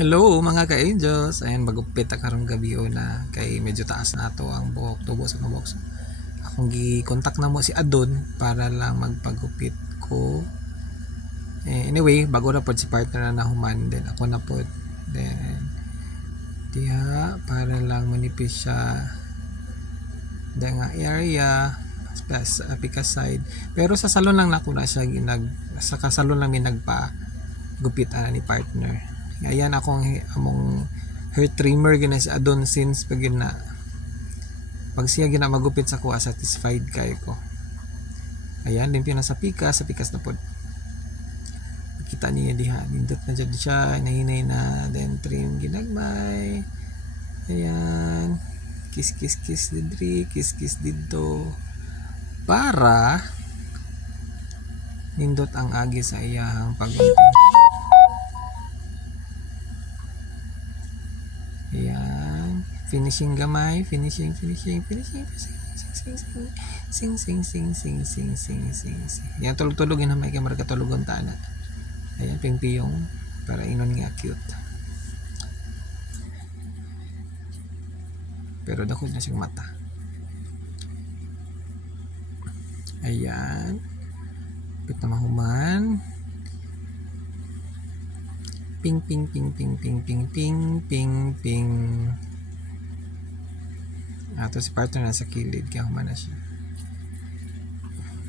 Hello mga ka-angels. Ayan, magupit karong gabi na kay medyo taas na to ang buhok, tubo sa buhok. So, akong gi-contact na mo si Adon para lang magpagupit ko. Anyway, bago na pod si partner na nahuman, then ako na pod. Then diha para lang manipis siya nga area sa pika side. Pero sa salon lang na ako na siya sa salon lang mi nagpa gupit ni partner. Ayan akong among hair trimmer gina si Adon since pag pag siya gina magupit sa kuha satisfied kay ko. Ayan limpyo na sa pikas na pod. Kita niya diha nindot na dyan siya, nahinay na, then trim ginagmay. Ayan, kiss didri, kiss dito para nindot ang agi sa iyang paggunting. Ayan, finishing gamay, finishing. Sing. Yan tulog-tulog yun may kamar katulugon tana. Ayan, pingpiyong para inon nga cute. Pero dako na siyang mata. Ayan. Pit na mahuman. Ping. Ato si partner na sa kilid kaya human na siya.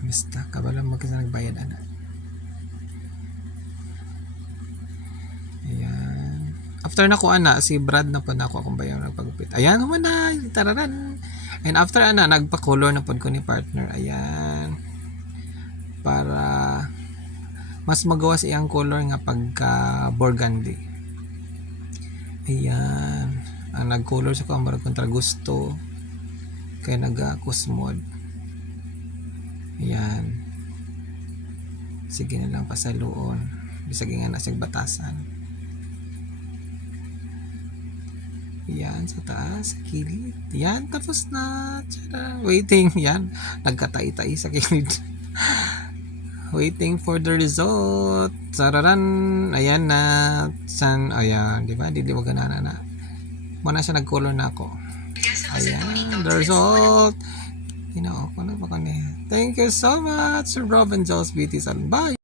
Basta kabalang magkasa nagbayad ana. Ayan. After na ko ana si Brad na po na ako akong bayaw nagpagupit. Ayan human na tararan. And after ana nagpa-color na pod ko ni partner. Ayan. Para mas magawa sa iyang color nga pagka burgundy. Ayan, ang nag-color sa camera kontra gusto kay naga-kusmod. Ayan, sige na lang pasaluon bisag nga nasa batasan. Ayan, sa taas, sa kilid. Ayan, tapos na. Tiyara, waiting. Ayan, nagkatay-tay sa kilid. Waiting for the result. Sararan. Ayan na. Ayan. Diba? Dili wag na. Muna siya nag-color na ako. Ayan. The result. Ako na pa kanya. Thank you so much, Sir Rob and Joel's Beauty Salon. Bye!